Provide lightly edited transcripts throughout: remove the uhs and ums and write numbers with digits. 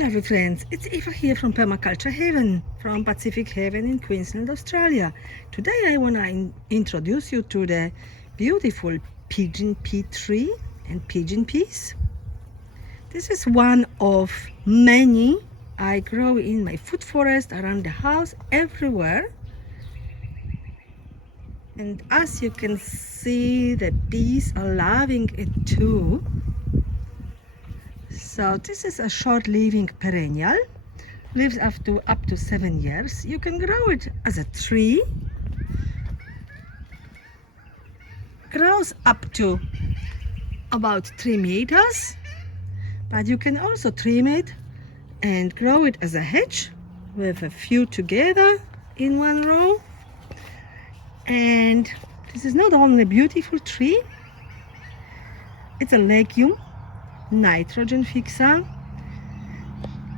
Hello friends, it's Eva here from Permaculture Haven, from Pacific Haven in Queensland, Australia. Today I want to introduce you to the beautiful pigeon pea tree and pigeon peas. This is one of many I grow in my food forest around the house, everywhere. And as you can see, the bees are loving it too. So this is a short-living perennial, lives up to 7 years. You can grow it as a tree, grows up to about 3 meters, but you can also trim it and grow it as a hedge with a few together in one row. And this is not only a beautiful tree, it's a legume, nitrogen fixer,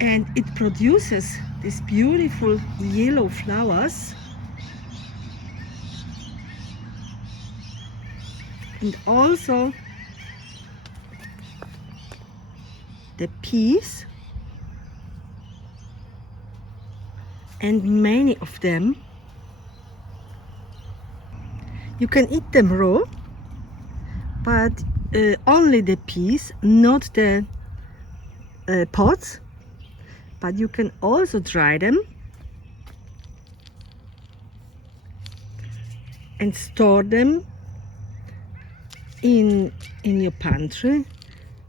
and it produces these beautiful yellow flowers, and also the peas, and many of them you can eat them raw, but only the peas, not the pods. But you can also dry them and store them in your pantry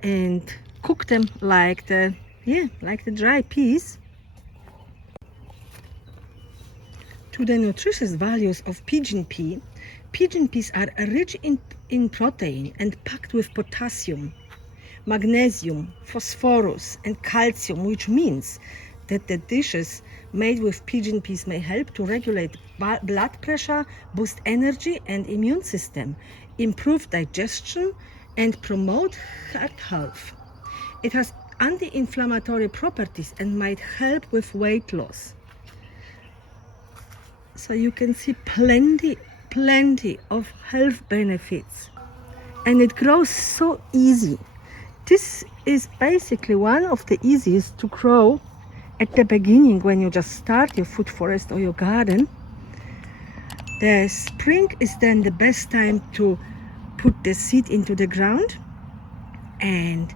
and cook them like the dry peas. To the nutritious values of pigeon peas are rich in protein and packed with potassium, magnesium, phosphorus and calcium, which means that the dishes made with pigeon peas may help to regulate blood pressure, boost energy and immune system, improve digestion and promote heart health. It has anti-inflammatory properties and might help with weight loss. So you can see plenty of health benefits, and it grows so easy. This is basically one of the easiest to grow at the beginning when you just start your food forest or your garden. The spring is then the best time to put the seed into the ground, and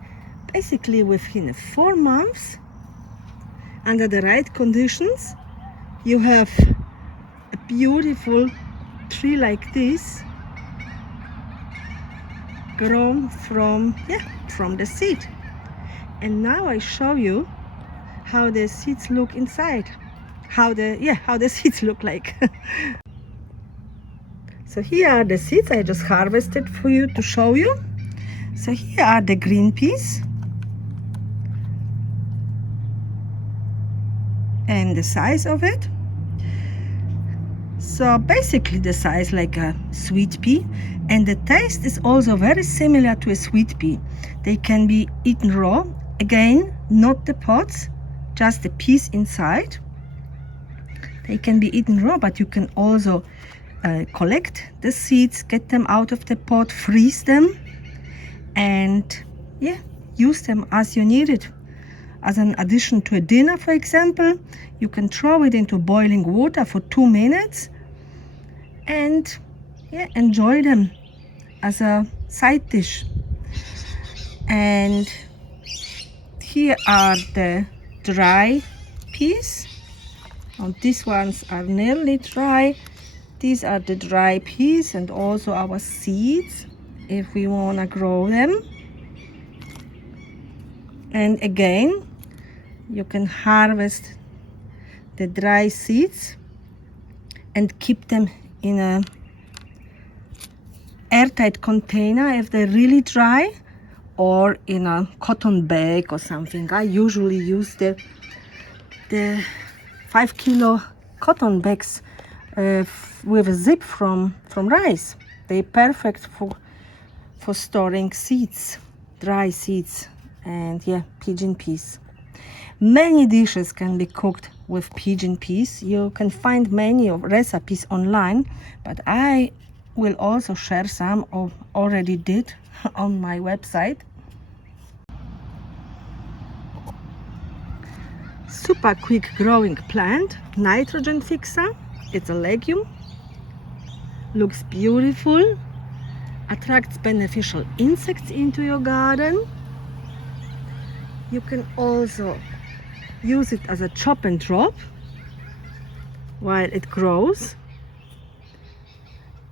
basically within 4 months, under the right conditions, you have a beautiful tree like this grown from the seed. And now I show you how the seeds look inside, how the seeds look like. So here are the seeds I just harvested for you to show you. So here are the green peas and the size of it. So basically the size like a sweet pea, and the taste is also very similar to a sweet pea. They can be eaten raw, again not the pods, just the peas inside. They can be eaten raw, but you can also collect the seeds, get them out of the pot, freeze them, and use them as you need it. As an addition to a dinner, for example, you can throw it into boiling water for 2 minutes and enjoy them as a side dish. And here are the dry peas. Now, these ones are nearly dry. These are the dry peas and also our seeds if we want to grow them. And again, you can harvest the dry seeds and keep them in a airtight container if they're really dry, or in a cotton bag or something. I usually use the 5 kilo cotton bags with a zip from rice. They're perfect for storing seeds, dry seeds, and pigeon peas. Many dishes can be cooked with pigeon peas. You can find many of recipes online, but I will also share some of already did on my website. super quick growing plant, nitrogen fixer. It's a legume, looks beautiful, attracts beneficial insects into your garden. You can also use it as a chop and drop while it grows.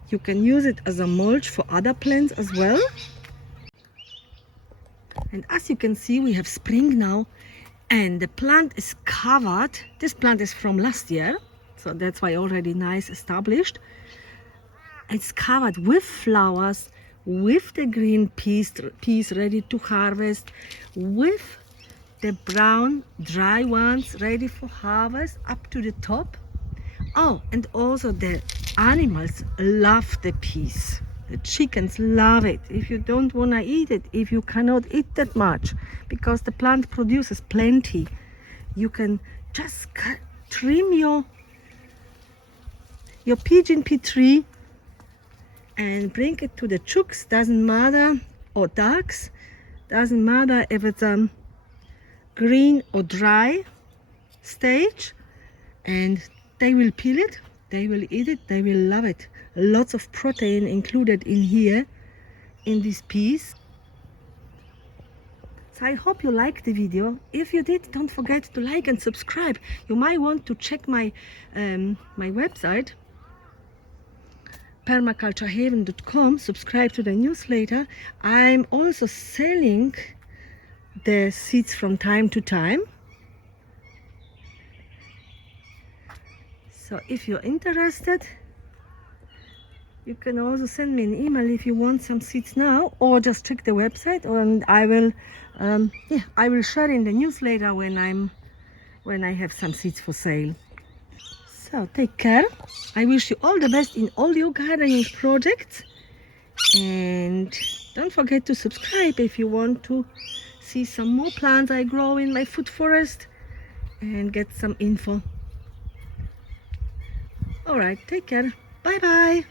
You can use it as a mulch for other plants as well. And as you can see, we have spring now, and the plant is covered. This plant is from last year, so that's why already nice established. It's covered with flowers, with the green peas ready to harvest, with the brown dry ones ready for harvest up to the top. Oh, and also the animals love the peas. The chickens love it. If you don't want to eat it, if you cannot eat that much, because the plant produces plenty, you can just trim your pigeon pea tree and bring it to the chooks, doesn't matter, or ducks, doesn't matter if it's green or dry stage, and they will peel it, they will eat it, they will love it. Lots of protein included in here, in these peas. So I hope you liked the video. If you did, don't forget to like and subscribe. You might want to check my my website, permaculturehaven.com. Subscribe to the newsletter. I'm also selling the seeds from time to time. So if you're interested, you can also send me an email if you want some seeds now, or just check the website, and I will share in the newsletter when I have some seeds for sale. So take care. I wish you all the best in all your gardening projects, and don't forget to subscribe if you want to see some more plants I grow in my food forest and get some info. All right, take care. Bye bye.